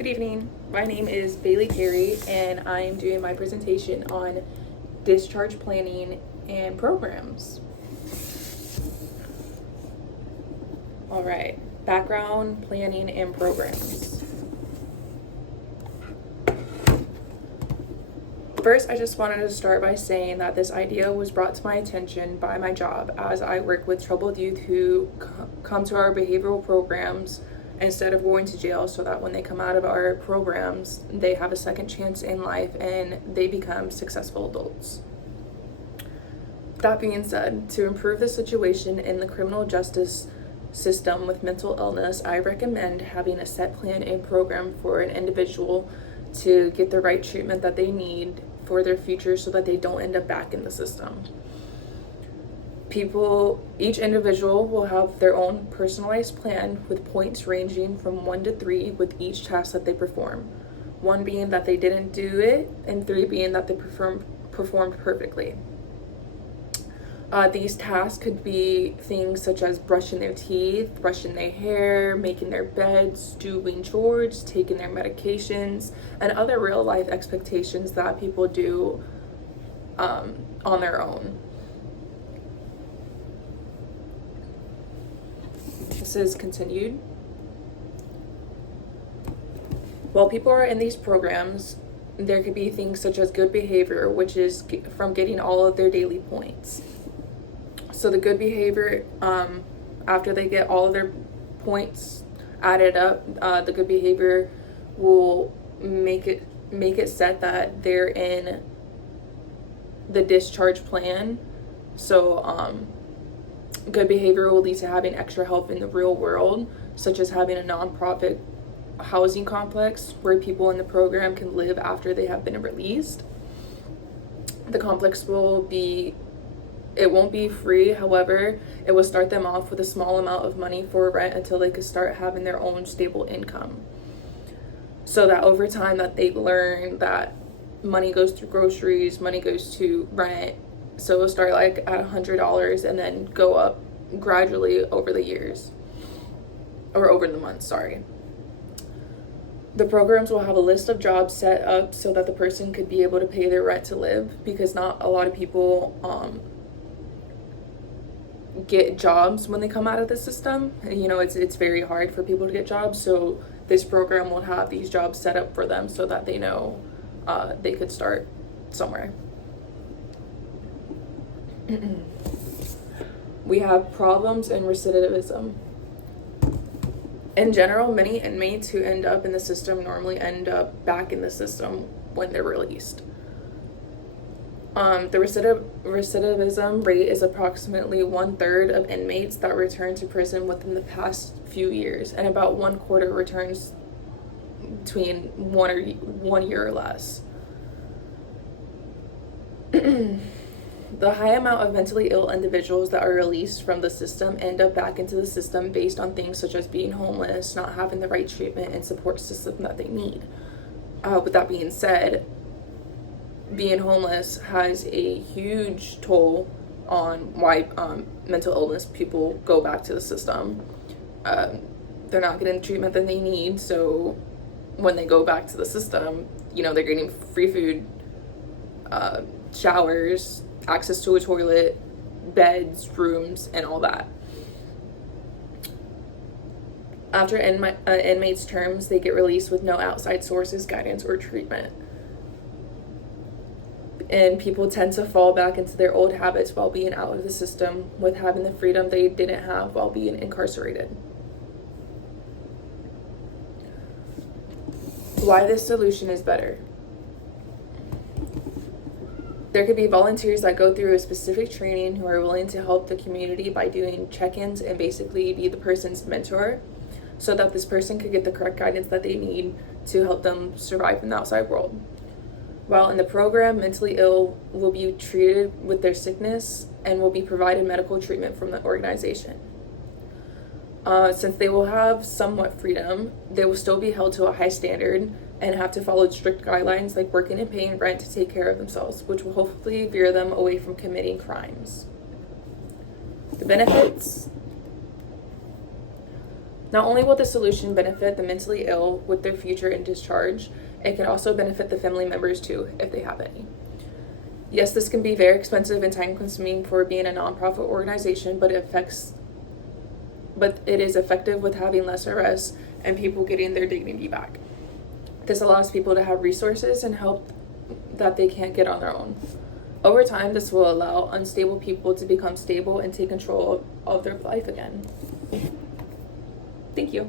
Good evening. My name is Bailey Carey, and I am doing my presentation on discharge planning and programs. All right, background, planning, and programs. First, I just wanted to start by saying that this idea was brought to my attention by my job, as I work with troubled youth who come to our behavioral programs instead of going to jail, so that when they come out of our programs, they have a second chance in life and they become successful adults. That being said, to improve the situation in the criminal justice system with mental illness, I recommend having a set plan and program for an individual to get the right treatment that they need for their future so that they don't end up back in the system. Each individual will have their own personalized plan with points ranging from 1 to 3 with each task that they perform. 1 being that they didn't do it, and 3 being that they performed perfectly. These tasks could be things such as brushing their teeth, brushing their hair, making their beds, doing chores, taking their medications, and other real life expectations that people do on their own. This is continued. While people are in these programs, there could be things such as good behavior, which is from getting all of their daily points. So the good behavior, after they get all of their points added up, the good behavior will make it set that they're in the discharge plan. So good behavior will lead to having extra help in the real world, such as having a nonprofit housing complex where people in the program can live after they have been released. The complex won't be free, however, it will start them off with a small amount of money for rent until they could start having their own stable income. So that over time that they learn that money goes to groceries, money goes to rent. So it'll start like at $100 and then go up gradually over the years, or over the months, sorry. The programs will have a list of jobs set up so that the person could be able to pay their rent to live, because not a lot of people get jobs when they come out of the system. You know, it's very hard for people to get jobs, so this program will have these jobs set up for them so that they know they could start somewhere. We have problems and recidivism. In general, many inmates who end up in the system normally end up back in the system when they're released. The recidivism rate is approximately 1/3 of inmates that return to prison within the past few years, and about 1/4 returns between 1 year or less. The high amount of mentally ill individuals that are released from the system end up back into the system based on things such as being homeless, not having the right treatment and support system that they need. With that being said, being homeless has a huge toll on why mental illness people go back to the system. They're not getting the treatment that they need, so when they go back to the system, you know, they're getting free food, showers, access to a toilet, beds, rooms, and all that. After inmates' terms, they get released with no outside sources, guidance, or treatment. And people tend to fall back into their old habits while being out of the system, with having the freedom they didn't have while being incarcerated. Why this solution is better. There could be volunteers that go through a specific training who are willing to help the community by doing check-ins and basically be the person's mentor, so that this person could get the correct guidance that they need to help them survive in the outside world. While in the program, mentally ill will be treated with their sickness and will be provided medical treatment from the organization. Since they will have somewhat freedom, they will still be held to a high standard and have to follow strict guidelines like working and paying rent to take care of themselves, which will hopefully veer them away from committing crimes. The benefits. Not only will the solution benefit the mentally ill with their future in discharge, it can also benefit the family members too, if they have any. Yes, this can be very expensive and time consuming for being a nonprofit organization, but it is effective with having less arrests and people getting their dignity back. This allows people to have resources and help that they can't get on their own. Over time, this will allow unstable people to become stable and take control of their life again. Thank you.